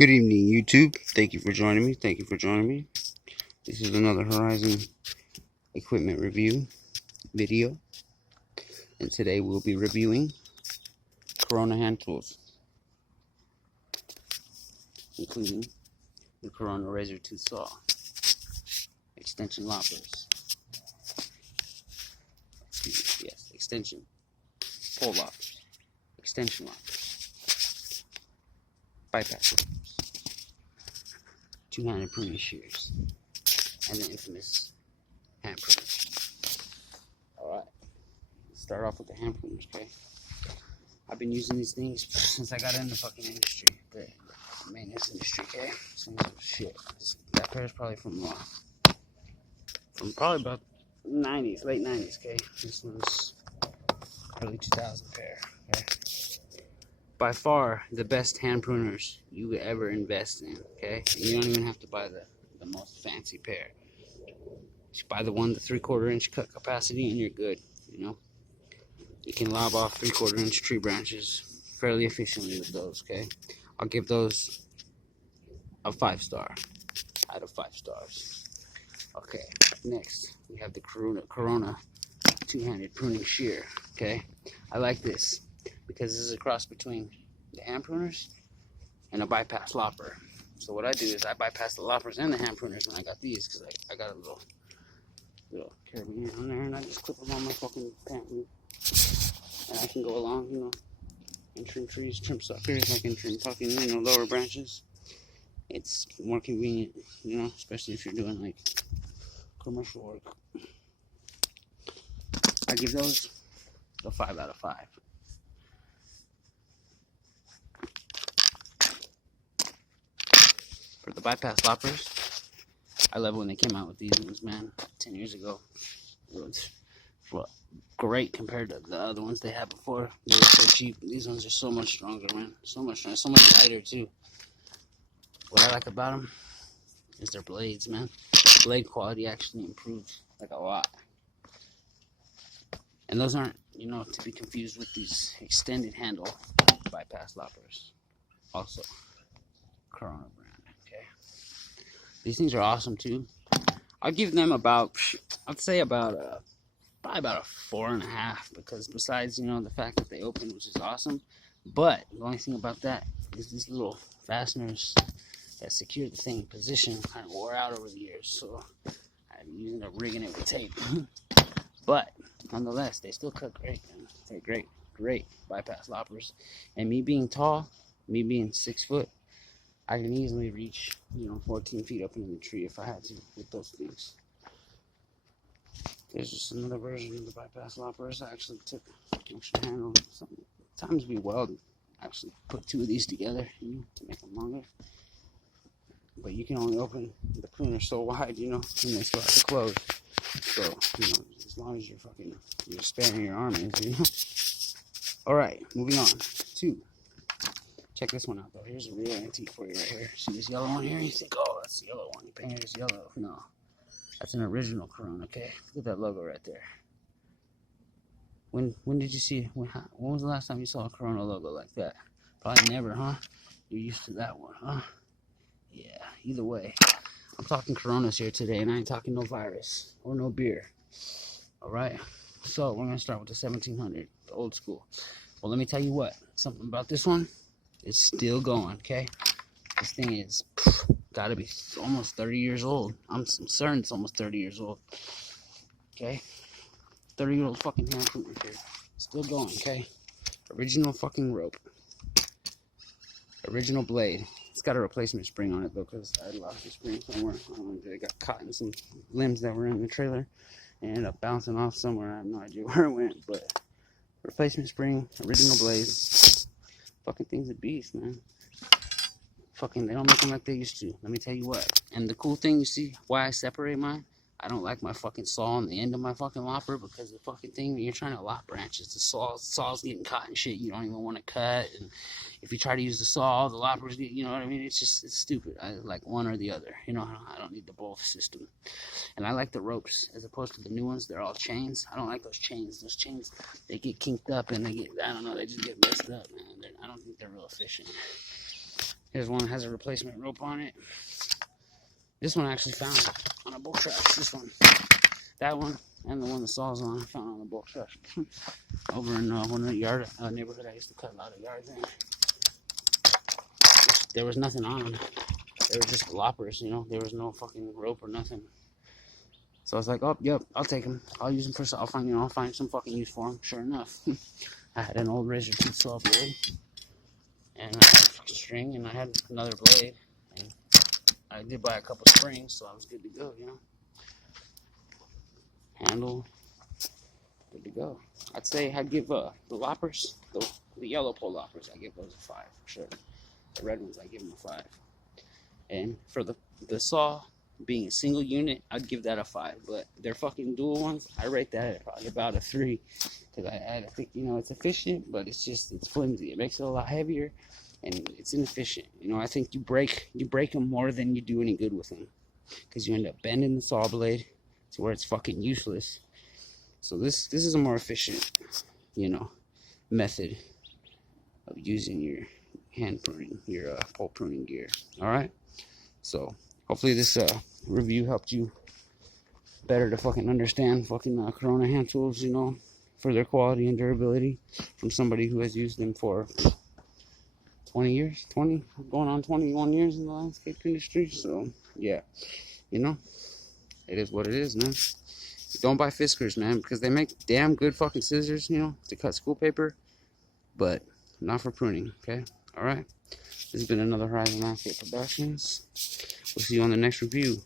Good evening, YouTube. Thank you for joining me. This is another Horizon equipment review video, and today we'll be reviewing Corona hand tools, including the Corona Razor Tooth Saw, extension loppers, extension pole loppers, extension loppers, bypass loppers, two-handed pruning shears, and the infamous hand pruners. Alright, let's start off with the hand pruners, okay? I've been using these things since I got in the fucking industry, the maintenance industry, okay? Shit. That pair is probably from probably about 90s, late 90s, okay? This one's early 2000 pair, okay? By far the best hand pruners you would ever invest in, okay? And you don't even have to buy the most fancy pair. Just buy the one, the 3/4 inch cut capacity, and you're good, you know? You can lob off 3/4 inch tree branches fairly efficiently with those, okay? I'll give those a 5-star out of 5 stars. Okay, next we have the Corona two-handed pruning shear, okay? I like this because this is a cross between the hand pruners and a bypass lopper. So what I do is I bypass the loppers and the hand pruners when I got these, because I got a little carabiner on there, and I just clip them on my fucking pant loop. And I can go along, you know, and trim trees, trim suckers. I can trim fucking, you know, lower branches. It's more convenient, you know, especially if you're doing like commercial work. I give those a 5 out of 5. For the bypass loppers, I love when they came out with these ones, man. 10 years ago, it was great compared to the other ones they had before. They were so cheap. These ones are so much stronger, man. So much stronger, so much lighter too. What I like about them is their blades, man. Blade quality actually improves like a lot. And those aren't, you know, to be confused with these extended handle bypass loppers. Also, Corona brand, okay? These things are awesome too. I'll give them about, I'd say about probably about a 4.5, because besides, you know, the fact that they open, which is awesome, but the only thing about that is these little fasteners that secure the thing in position kind of wore out over the years, so I've been using it, rigging it with tape. But nonetheless, they still cut great, man. They're great bypass loppers. And me being tall, me being 6 foot, I can easily reach, you know, 14 feet up into the tree if I had to with those things. There's just another version of the bypass loppers. I actually took an extra handle. Sometimes we weld, actually put 2 of these together, you know, to make them longer. But you can only open the pruner so wide, you know, and they still have to close. So, you know, as long as you're sparing your arm, you know. Alright, moving on. 2. Check this one out, though. Here's a real antique for you right here. See this yellow one here? You think, oh, that's the yellow one. You painted this yellow. No. That's an original Corona, okay? Look at that logo right there. When did you see, when was the last time you saw a Corona logo like that? Probably never, huh? You're used to that one, huh? Yeah, either way. I'm talking Coronas here today, and I ain't talking no virus or no beer. Alright? So, we're going to start with the 1700, the old school. Well, let me tell you what. Something about this one is still going, okay? This thing is gotta be almost 30 years old. I'm certain it's almost 30 years old. Okay? 30-year-old fucking hand pruner here. Still going, okay? Original fucking rope. Original blade. It's got a replacement spring on it, though, because I lost the spring somewhere. I don't know, it got caught in some limbs that were in the trailer and ended up bouncing off somewhere. I have no idea where it went, but replacement spring, original blades. Fucking thing's a beast, man. Fucking, they don't make them like they used to. Let me tell you what. And the cool thing, you see why I separate mine? I don't like my fucking saw on the end of my fucking lopper, because the fucking thing, when you're trying to lop branches, the saw's getting caught and shit you don't even want to cut. And if you try to use the saw, the loppers get, you know what I mean? It's stupid. I like one or the other. You know, I don't need the both system. And I like the ropes as opposed to the new ones. They're all chains. I don't like those chains. Those chains, they get kinked up and they get, I don't know, they just get messed up, man. I don't think they're real efficient. Here's one that has a replacement rope on it. This one I actually found on a bulk trash. This one. That one and the one the saw's on I found on a bulk trash. Over in one of the neighborhood I used to cut a lot of yards in. There was nothing on them. They were just loppers, you know. There was no fucking rope or nothing. So I was like, oh, yep, I'll take them. I'll use them for. I'll find some fucking use for them. Sure enough, I had an old razor tooth saw blade, and I had a string, and I had another blade, and I did buy a couple springs, so I was good to go, you know. Handle, good to go. I'd say I'd give the loppers, the yellow pole loppers, I give those a 5 for sure. The red ones, I give them a 5. And for the saw being a single unit, I'd give that a 5. But they're fucking dual ones, I rate that at probably about a 3. Because I think, you know, it's efficient, but it's flimsy. It makes it a lot heavier, and it's inefficient. You know, I think you break them more than you do any good with them. Because you end up bending the saw blade to where it's fucking useless. So this is a more efficient, you know, method of using your hand pruning, your pole pruning gear. All right. So hopefully this review helped you better to fucking understand fucking Corona hand tools, you know, for their quality and durability from somebody who has used them for 20 years, going on 21 years in the landscape industry. So yeah, you know, it is what it is, man. Don't buy Fiskars, man, because they make damn good fucking scissors, you know, to cut school paper, but not for pruning, okay? All right. This has been another Horizon Landscape Productions. We'll see you on the next review.